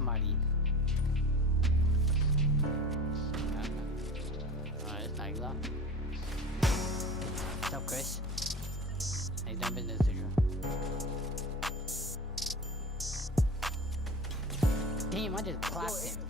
somebody. Alright, it's Nagla. What's up, Chris? How you done business, did you? Damn, I just clapped him.